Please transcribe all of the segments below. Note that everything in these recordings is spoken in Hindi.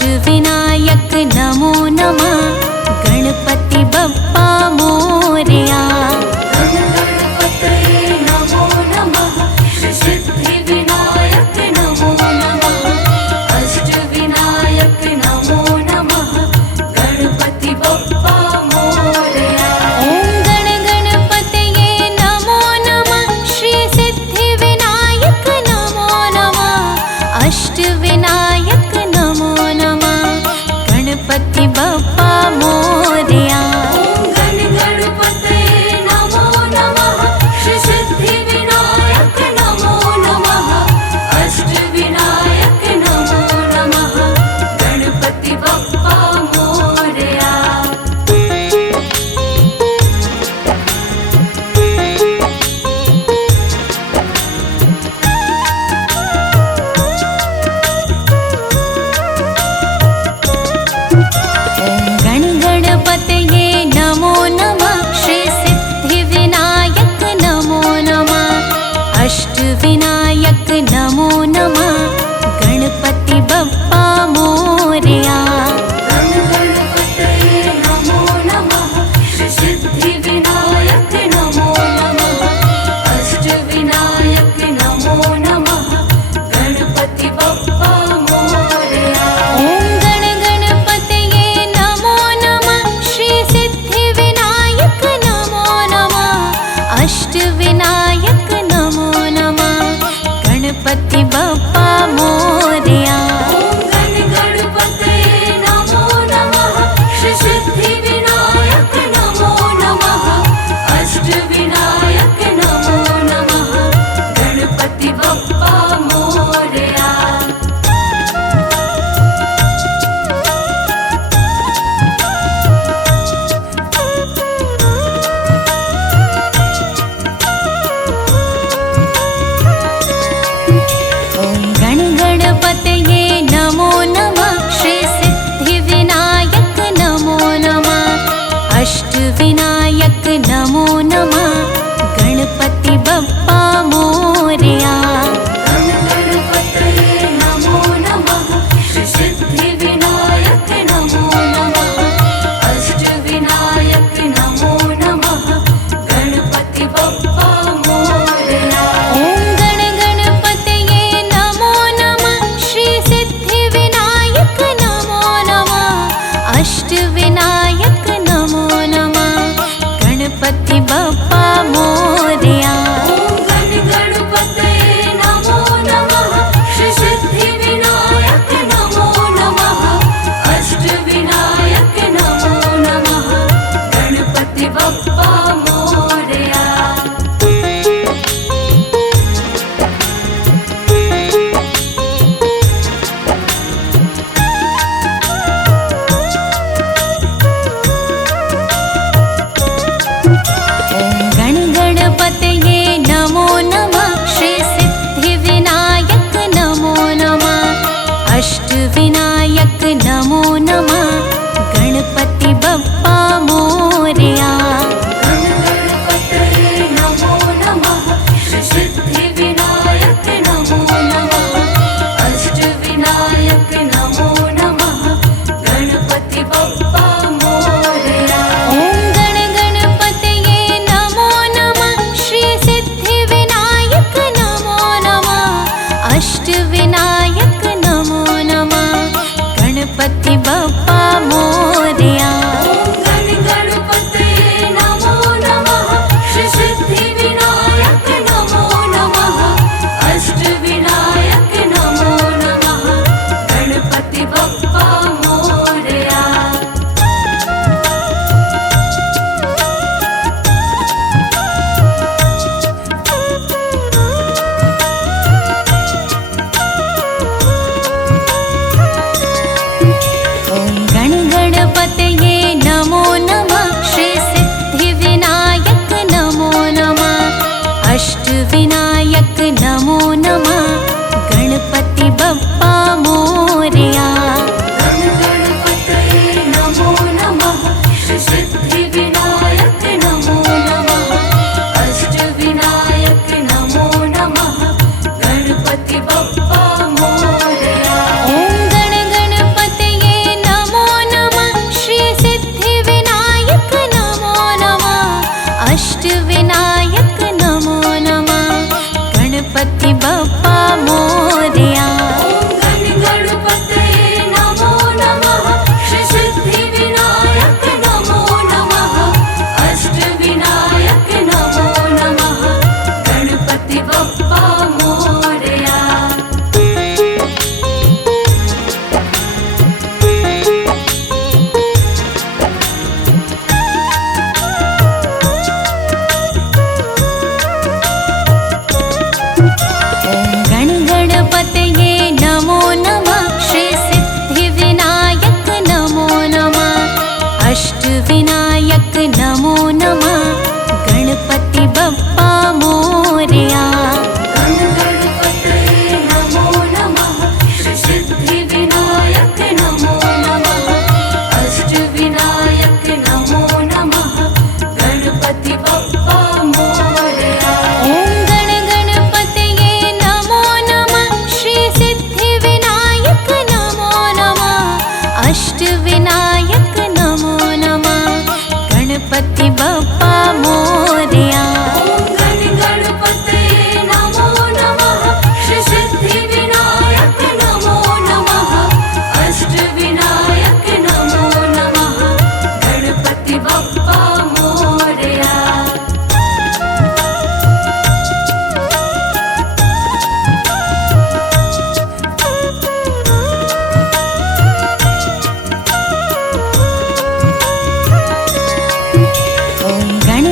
अष्टविनायक नमो नमः, गणपति बप्पा मोरया। गणपते नमो नमः, सिद्धिविनायक नमो नमः, अष्टविनायक नमो नमः, गणपति बप्पा मोरया। ओम गण गणपतये नमो नमः, श्री सिद्धिविनायक नमो नमः, अष्टविनायक नमो नमः, गणपति बप्पा मोरया। ओम गण गणपतये अष्टविनायक नमो नमः गणपति बप्पा मोरया। ॐ गणपतये नमो नमः श्री सिद्धिविनायक नमो नमः अष्टविनायक नमो नमः गणपति बप्पा मोरया। ॐ गण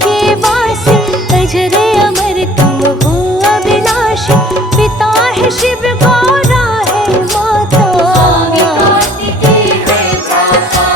के वासी, अजर अमर तुम हो अविनाशी। पिता है शिव, गौरा है माता, स्वामी कार्तिकेय है भ्राता।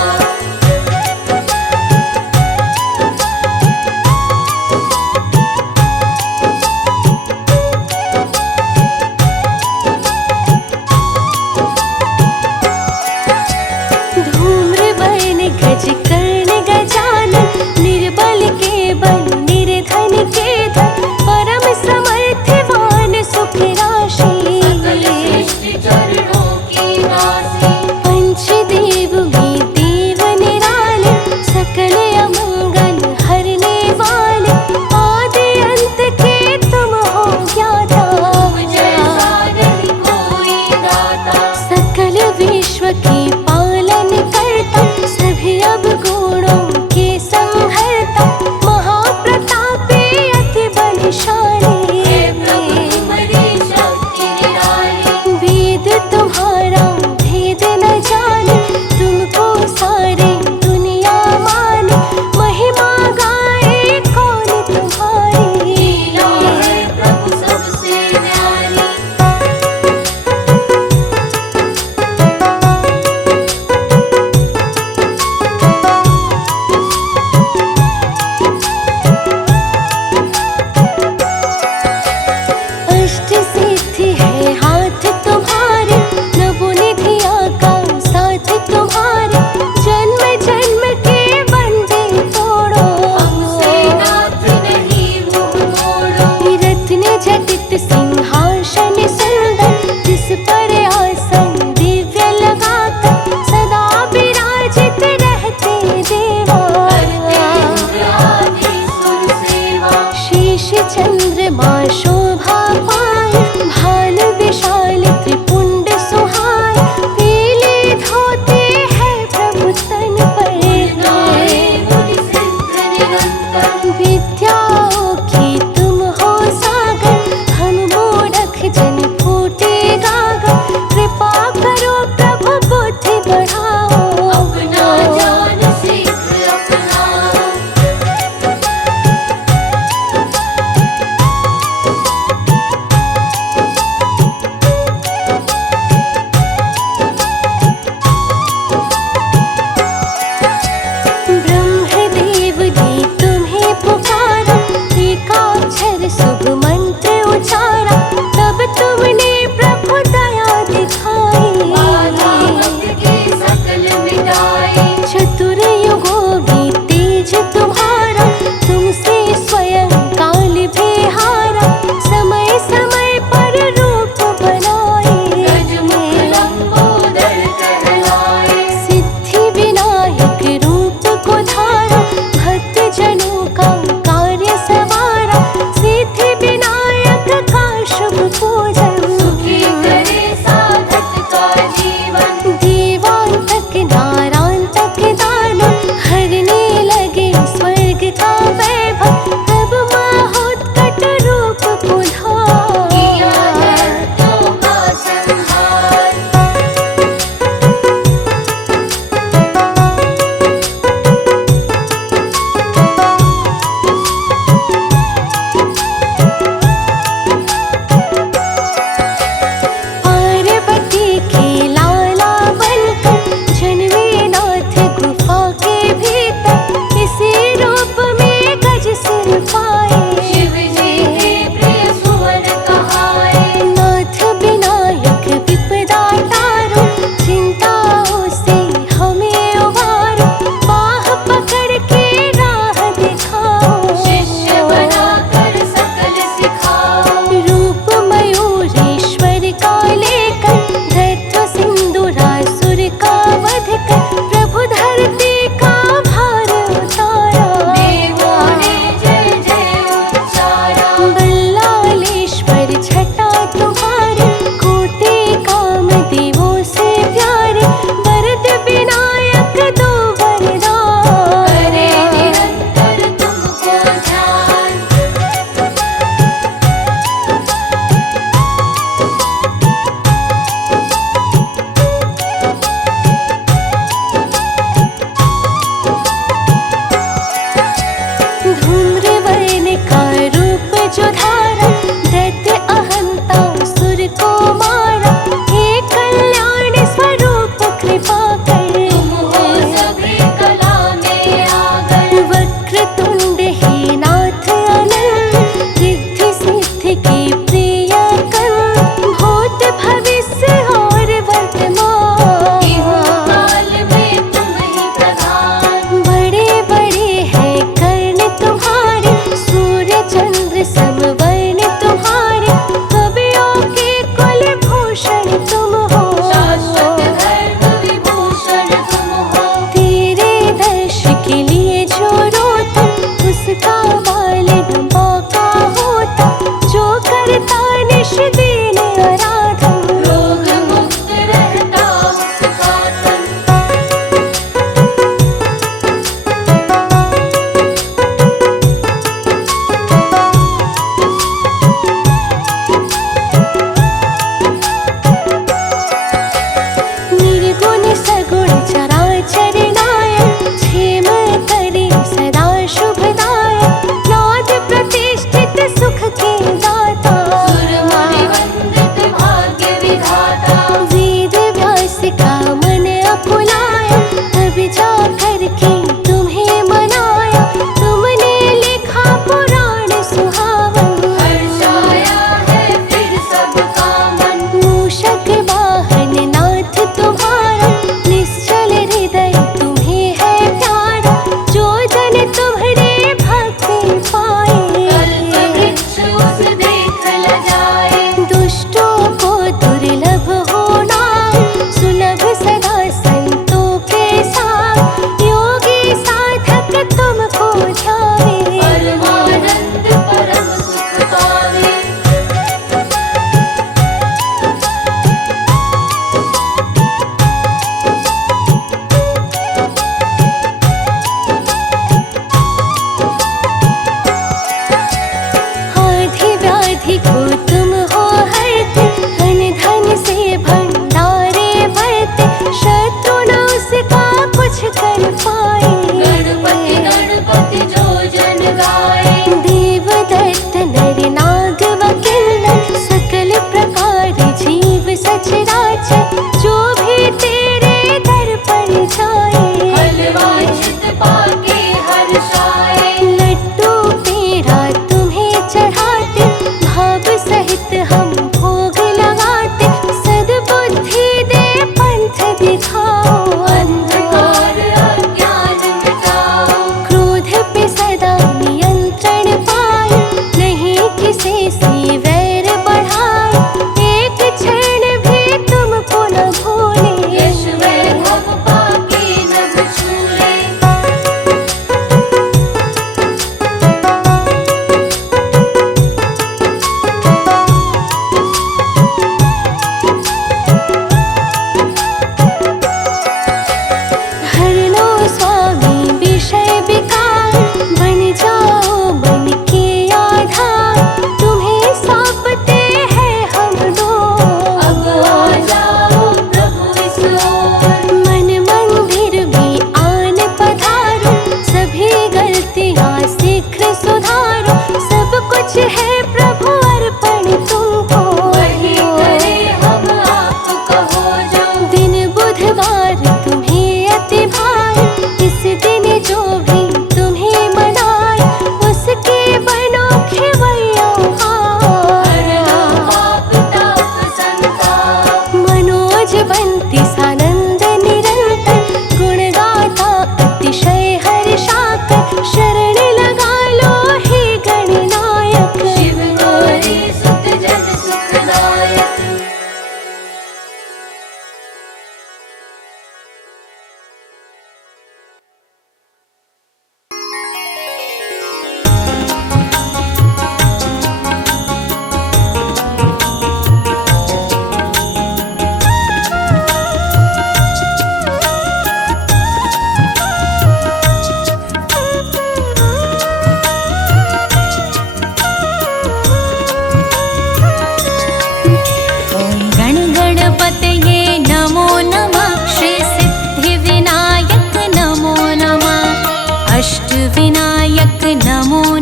धूम्रवर्ण गज कर्ण गजानन, निर्बल के बल निर्धन के धन, परम समर्थवान सुख राशि। सकल सृष्टि चरणों की दासी, पंचदेव में देव निराले, सकल अमंगल हरने वाले, आदि अंत के तुम हो ज्ञाता। तुम जैसा नहीं कोई दाता। सकल विश्व के पालन करता, सभी अवगुणों के संहरता, महाप्रतापी अति बलशाली। हे प्रभु तुम्हारी शक्ति निराली। वेद तुम्हारा भेद न जाने, तुमको सारी दुनिया माने, महिमा गाए कौन तुम्हारी। लीला है प्रभु सबसे न्यारी। अष्ट सिद्धि है हाथ तुम्हारे, नवोनिधिया का साथ तुम्हारे, जन्म जन्म के बंधे तोड़ो। हमसे नाथ नहीं मुँह मोड़ो। रत्न जटित सिंहासन सुंदर, जिस पर आसन दिव्य लगाकर, सदा विराजित रहते देवा। करते इंद्र आदि सुर सेवा। शेष चंद्रमा शोभा पाए, भाल विशाल त्रिपुंड सुहाए, पीले धोते हैं प्रभु तन पर। गाए मुनि सिद्ध निरंतर। विद्याओं की तुम हो सागर, हम मूढ़ख जन फूटे गागर, कृपा करो प्रभु बुद्धि बढ़ाओ। अपना ज्ञान शीघ्र अपनाओ। ब्रह्मदेव ने तुम्हें पुकारा,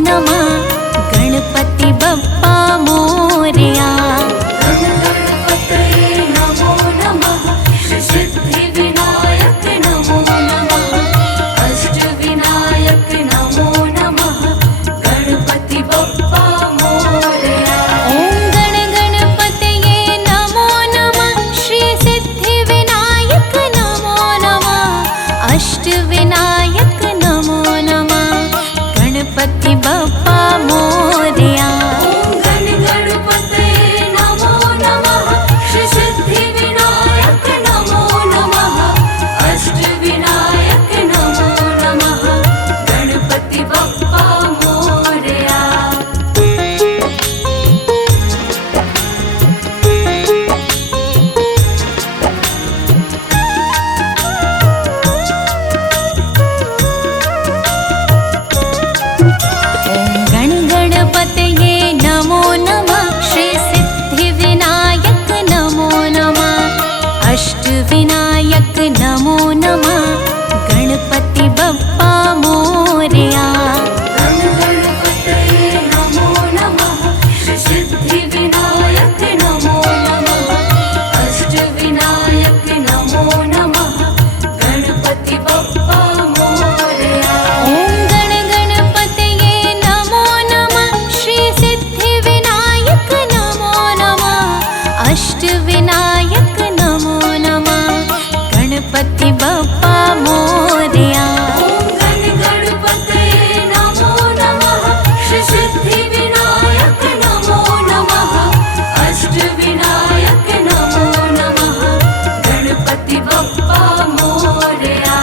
नमः गणपति बप्पा मोरया। गणपतये नमो नमः श्री सिद्धिविनायक नमो नमः अष्टविनायक नमो नमः गणपति बप्पा मोरया। ॐ गण गणपतये नमो नमः श्री सिद्धिविनायक नमो नमः अष्टविनायक नमो नमः गणपति बप्पा मोरया। गण गणपतये नमो नमः श्री सिद्धिविनायक नमो नमः अष्टविनायक नमो नमः गणपति बप्पा मोरया। ॐ गण गणपतये नमो नमः श्री सिद्धिविनायक नमो नमः अष्टविनायक नमो नमः गणपति बप्पा मोरया। गण गणपतये नमो नमः श्री सिद्धिविनायक नमो नमः अष्टविनायक नमो नमः गणपति बप्पा मोरया। ॐ गण गणपतये नमो नमः श्री सिद्धिविनायक नमो नमः अष्टविनायक नमो नमः गणपति बप्पा मोरया। गण गणपतये नमो नमः श्री सिद्धिविनायक नमो नमः अष्टविनायक नमो नमः गणपति बप्पा मोरया।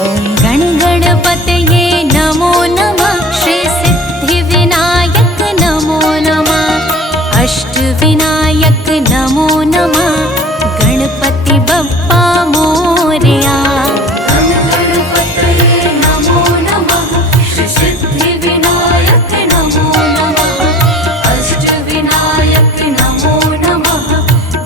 ॐ गण गणपतये नमो नमः श्री सिद्धिविनायक नमो नमः अष्टविनायक नमो नमः गणपति बप्पा मोरया। गण गणपतये नमो नमः श्री सिद्धिविनायक नमो नमः अष्टविनायक नमो नमः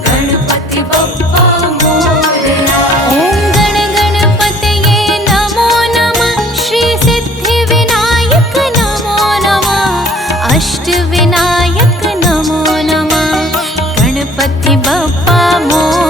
गणपति बप्पा मोरया। ॐ गण गणपतये नमो नमः श्री सिद्धिविनायक नमो नमः अष्टविनायक नमो नमः गणपति बप्पा मोरया।